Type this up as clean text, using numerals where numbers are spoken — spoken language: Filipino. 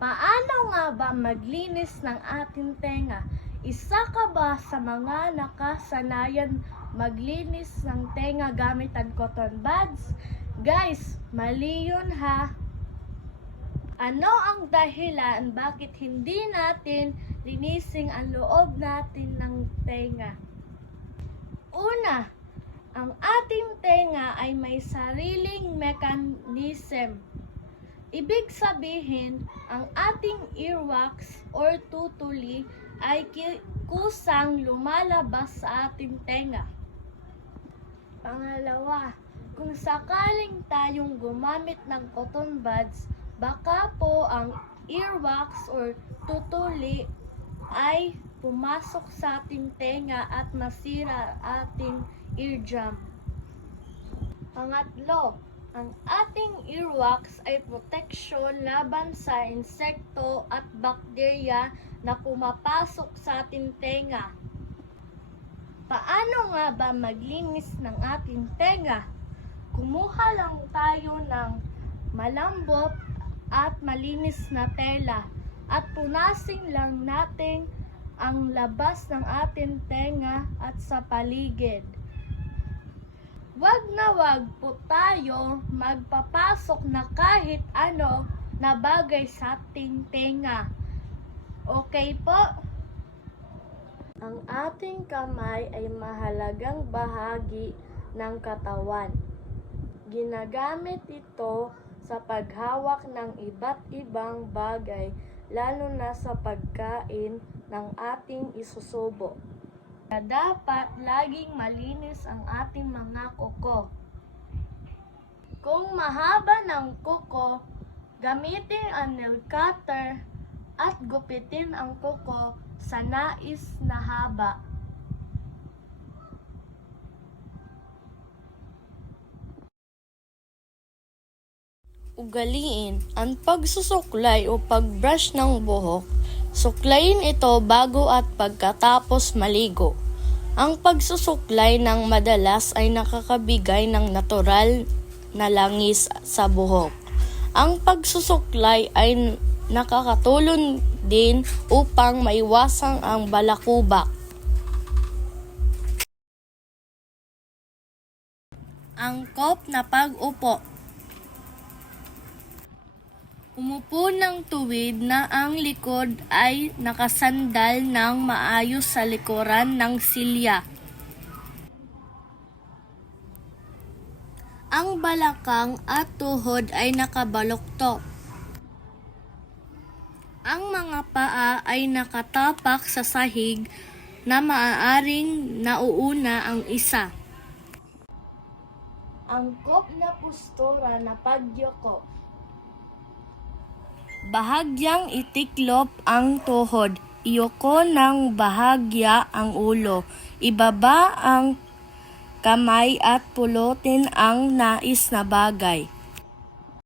Paano nga ba maglinis ng ating tenga? Isa ka ba sa mga nakasanayan maglinis ng tenga gamit ang cotton buds? Guys, mali yun ha! Ano ang dahilan bakit hindi natin linising ang loob natin ng tenga? Una, ang ating tenga ay may sariling mechanism. Ibig sabihin, ang ating earwax or tutuli ay kusang lumalabas sa ating tenga. Pangalawa, kung sakaling tayong gumamit ng cotton buds, baka po ang earwax or tutuli ay pumasok sa ating tenga at masira ating eardrum. Pangatlo, ang ating earwax ay proteksyon laban sa insekto at bakterya na pumapasok sa ating tenga. Paano nga ba maglinis ng ating tenga? Kumuha lang tayo ng malambot at malinis na tela at punasin lang natin ang labas ng ating tenga at sa paligid. Wag na wag po tayo magpapasok na kahit ano na bagay sa ating tenga. Okay po? Ang ating kamay ay mahalagang bahagi ng katawan. Ginagamit ito sa paghawak ng iba't ibang bagay, lalo na sa pagkain ng ating isusubo. Dapat laging malinis ang ating mga kuko. Kung mahaba ng kuko, gamitin ang nail cutter at gupitin ang kuko sa nais na haba. Ugaliin ang pagsusuklay o pagbrush ng buhok. Suklayin ito bago at pagkatapos maligo. Ang pagsusuklay ng madalas ay nakakabigay ng natural na langis sa buhok. Ang pagsusuklay ay nakakatulong din upang maiwasan ang balakubak. Angkop na pag-upo. Umupo ng tuwid na ang likod ay nakasandal ng maayos sa likuran ng silya. Ang balakang at tuhod ay nakabaluktot. Ang mga paa ay nakatapak sa sahig na maaaring nauuna ang isa. Angkop na postura na pagyuko. Bahagyang itiklop ang tuhod, iyuko ng bahagya ang ulo, ibaba ang kamay at pulutin ang nais na bagay.